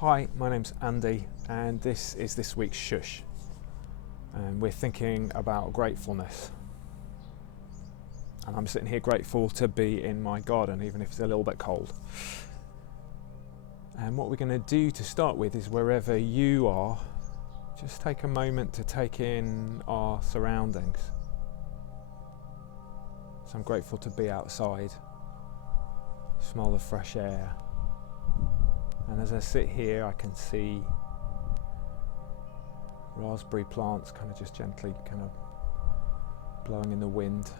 Hi, my name's Andy and this is this week's Shhh, and we're thinking about gratefulness. And I'm sitting here grateful to be in my garden, even if it's a little bit cold. And what we're going to do to start with is, wherever you are, just take a moment to take in our surroundings. So I'm grateful to be outside, smell the fresh air. And as I sit here, I can see raspberry plants kind of just gently blowing in the wind.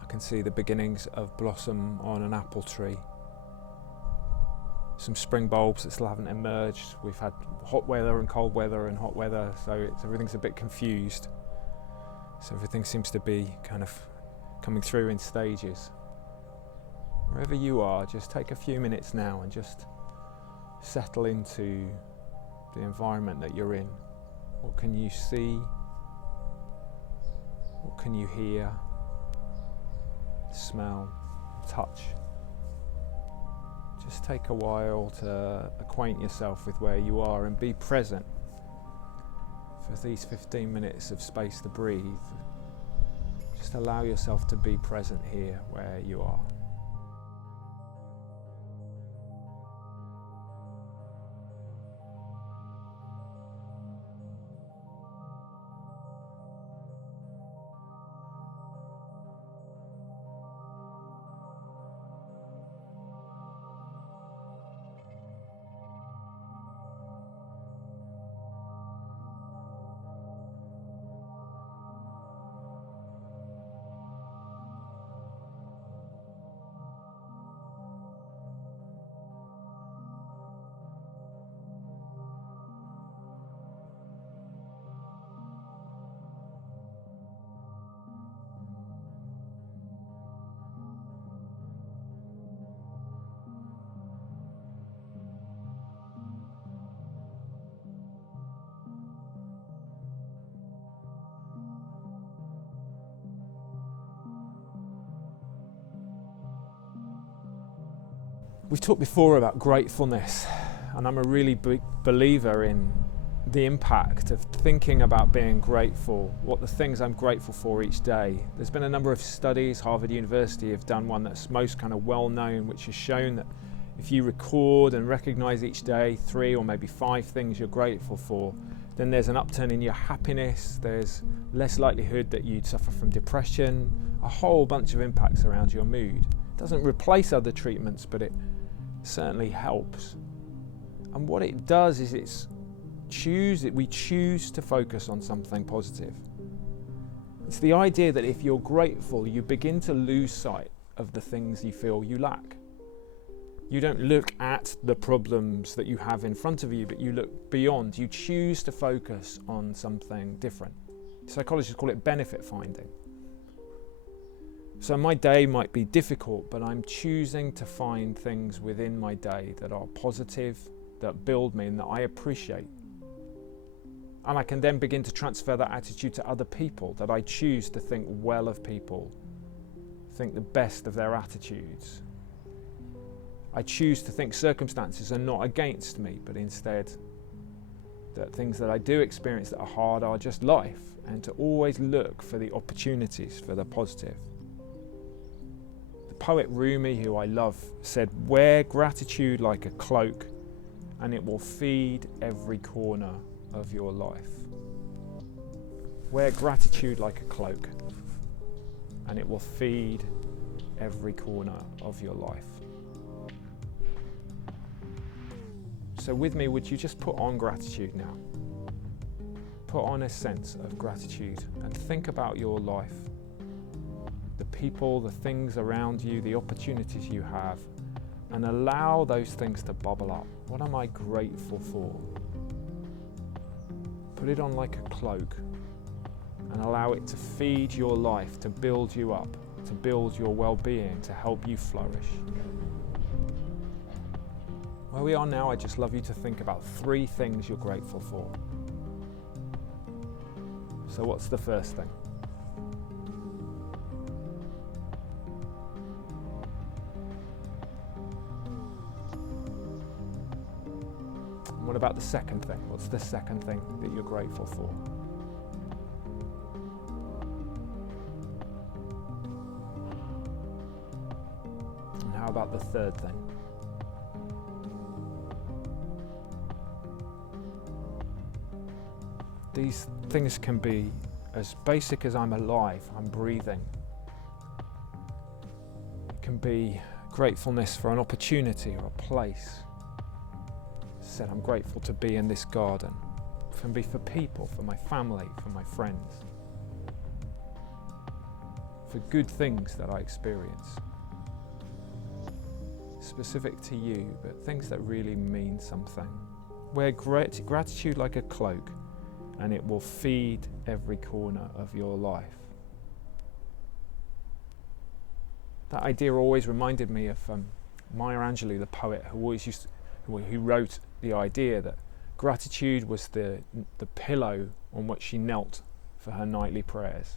I can see the beginnings of blossom on an apple tree. Some spring bulbs that still haven't emerged. We've had hot weather and cold weather and hot weather, so everything's a bit confused. So everything seems to be kind of coming through in stages. Wherever you are, just take a few minutes now and just settle into the environment that you're in. What can you see? What can you hear? Smell, touch. Just take a while to acquaint yourself with where you are and be present for these 15 minutes of space to breathe. Just allow yourself to be present here where you are. We've talked before about gratefulness, and I'm a really big believer in the impact of thinking about being grateful, what the things I'm grateful for each day. There's been a number of studies. Harvard University have done one that's most kind of well known, which has shown that if you record and recognize each day 3 or maybe 5 things you're grateful for, then there's an upturn in your happiness, there's less likelihood that you'd suffer from depression, a whole bunch of impacts around your mood. It doesn't replace other treatments, but it certainly helps. And what it does is we choose to focus on something positive. It's the idea that if you're grateful, you begin to lose sight of the things you feel you lack. You don't look at the problems that you have in front of you, but you look beyond. You choose to focus on something different. Psychologists call it benefit finding. So my day might be difficult, but I'm choosing to find things within my day that are positive, that build me and that I appreciate. And I can then begin to transfer that attitude to other people, that I choose to think well of people, think the best of their attitudes. I choose to think circumstances are not against me, but instead that things that I do experience that are hard are just life, and to always look for the opportunities, for the positive. Poet Rumi, who I love, said, "Wear gratitude like a cloak and it will feed every corner of your life." Wear gratitude like a cloak and it will feed every corner of your life. So with me, would you just put on gratitude now? Put on a sense of gratitude and think about your life. The people, the things around you, the opportunities you have, and allow those things to bubble up. What am I grateful for? Put it on like a cloak and allow it to feed your life, to build you up, to build your well-being, to help you flourish. Where we are now, I'd just love you to think about 3 things you're grateful for. So what's the first thing? And what about the second thing? What's the second thing that you're grateful for? And how about the third thing? These things can be as basic as I'm alive, I'm breathing. It can be gratefulness for an opportunity or a place. Said I'm grateful to be in this garden. It can be for people, for my family, for my friends, for good things that I experience. Specific to you, but things that really mean something. Wear gratitude like a cloak, and it will feed every corner of your life. That idea always reminded me of Maya Angelou, the poet, who wrote the idea that gratitude was the pillow on which she knelt for her nightly prayers.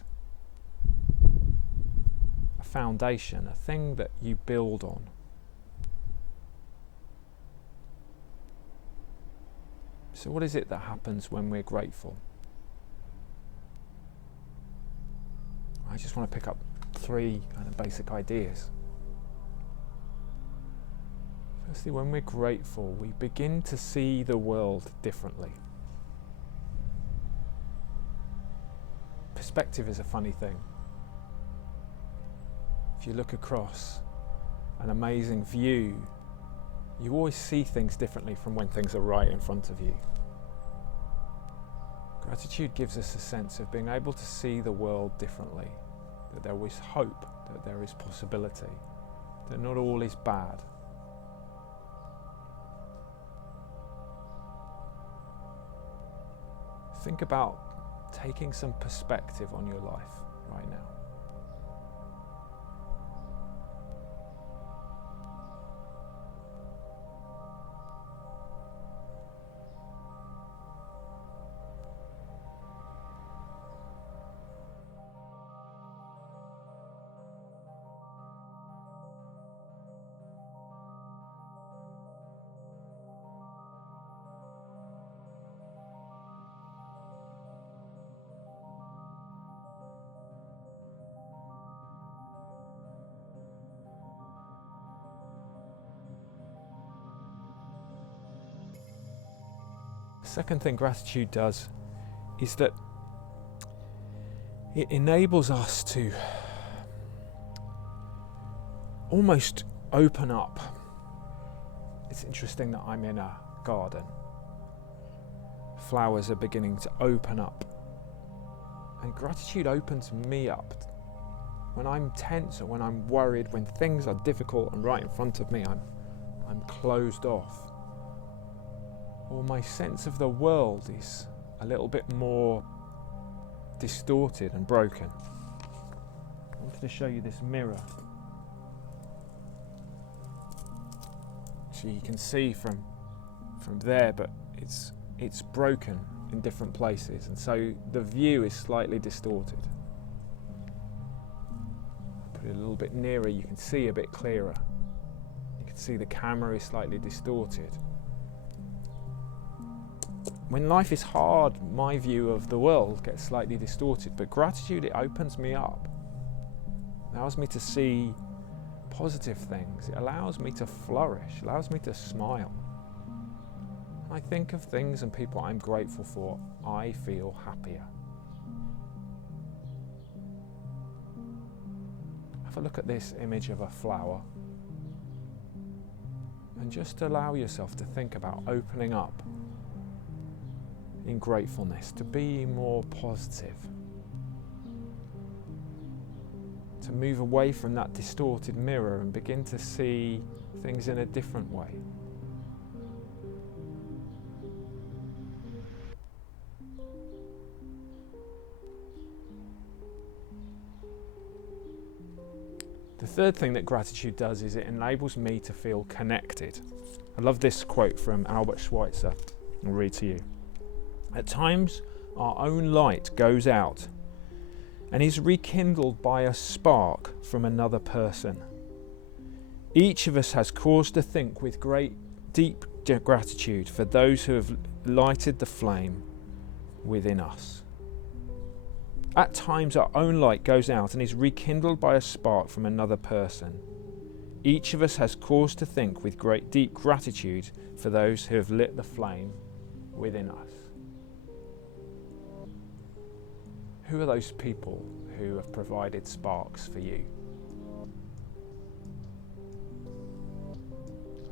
A foundation, a thing that you build on. So what is it that happens when we're grateful? I just want to pick up 3 kind of basic ideas. Firstly, when we're grateful, we begin to see the world differently. Perspective is a funny thing. If you look across an amazing view, you always see things differently from when things are right in front of you. Gratitude gives us a sense of being able to see the world differently, that there is hope, that there is possibility, that not all is bad. Think about taking some perspective on your life right now. The second thing gratitude does is that it enables us to almost open up. It's interesting that I'm in a garden. Flowers are beginning to open up. And gratitude opens me up. When I'm tense or when I'm worried, when things are difficult and right in front of me, I'm closed off. Or my sense of the world is a little bit more distorted and broken. I wanted to show you this mirror. So you can see from there, but it's broken in different places, and so the view is slightly distorted. Put it a little bit nearer, you can see a bit clearer. You can see the camera is slightly distorted. When life is hard, my view of the world gets slightly distorted, but gratitude, it opens me up. It allows me to see positive things. It allows me to flourish, allows me to smile. When I think of things and people I'm grateful for, I feel happier. Have a look at this image of a flower and just allow yourself to think about opening up in gratefulness, to be more positive, to move away from that distorted mirror and begin to see things in a different way. The third thing that gratitude does is it enables me to feel connected. I love this quote from Albert Schweitzer. I'll read to you. At times, our own light goes out and is rekindled by a spark from another person. Each of us has cause to think with great, deep gratitude for those who have lighted the flame within us. At times our own light goes out and is rekindled by a spark from another person. Each of us has cause to think with great deep gratitude for those who have lit the flame within us. Who are those people who have provided sparks for you?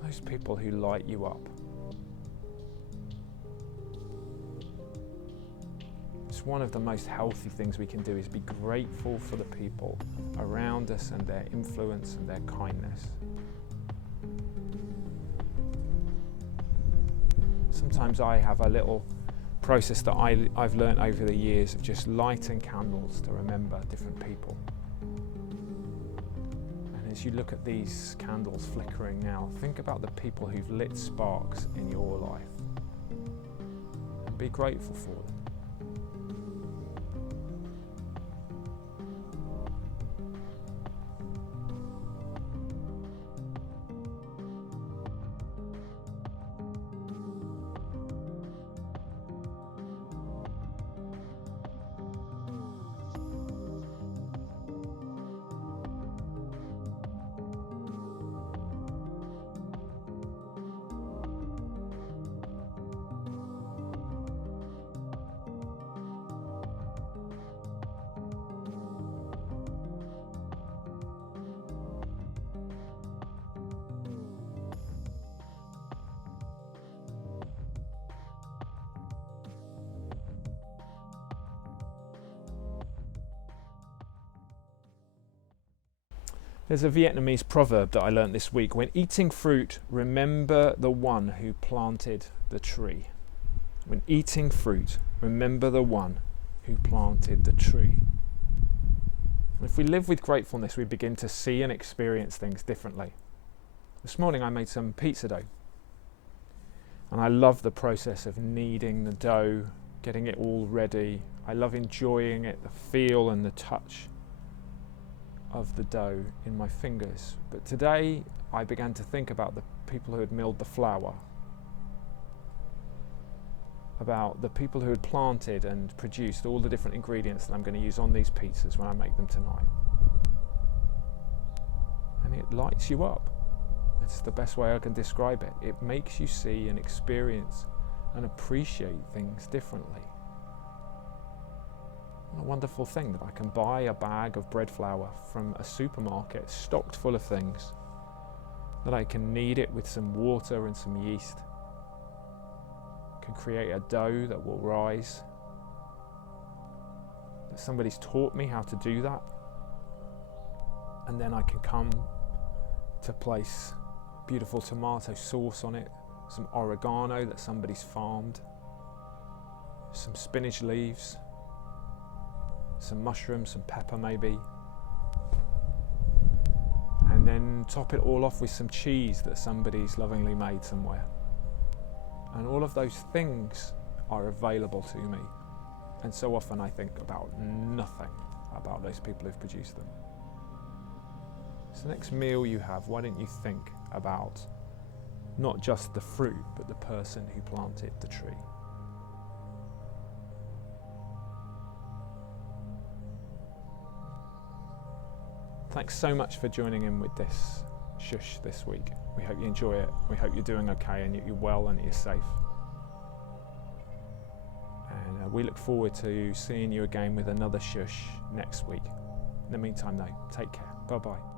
Those people who light you up. It's one of the most healthy things we can do is be grateful for the people around us and their influence and their kindness. Sometimes I have a little process that I've learned over the years of just lighting candles to remember different people. And as you look at these candles flickering now, think about the people who've lit sparks in your life and be grateful for them. There's a Vietnamese proverb that I learnt this week. When eating fruit, remember the one who planted the tree. When eating fruit, remember the one who planted the tree. And if we live with gratefulness, we begin to see and experience things differently. This morning I made some pizza dough. And I love the process of kneading the dough, getting it all ready. I love enjoying it, the feel and the touch of the dough in my fingers. But today I began to think about the people who had milled the flour, about the people who had planted and produced all the different ingredients that I'm going to use on these pizzas when I make them tonight. And it lights you up. It's the best way I can describe it. It makes you see and experience and appreciate things differently. What a wonderful thing that I can buy a bag of bread flour from a supermarket stocked full of things, that I can knead it with some water and some yeast, can create a dough that will rise, that somebody's taught me how to do that, and then I can come to place beautiful tomato sauce on it, some oregano that somebody's farmed, some spinach leaves, some mushrooms, some pepper maybe, and then top it all off with some cheese that somebody's lovingly made somewhere. And all of those things are available to me, and so often I think about nothing about those people who've produced them. So the next meal you have, why don't you think about not just the fruit, but the person who planted the tree. Thanks so much for joining in with this Shhh this week. We hope you enjoy it. We hope you're doing okay and you're well and you're safe. And we look forward to seeing you again with another Shhh next week. In the meantime though, take care. Bye-bye.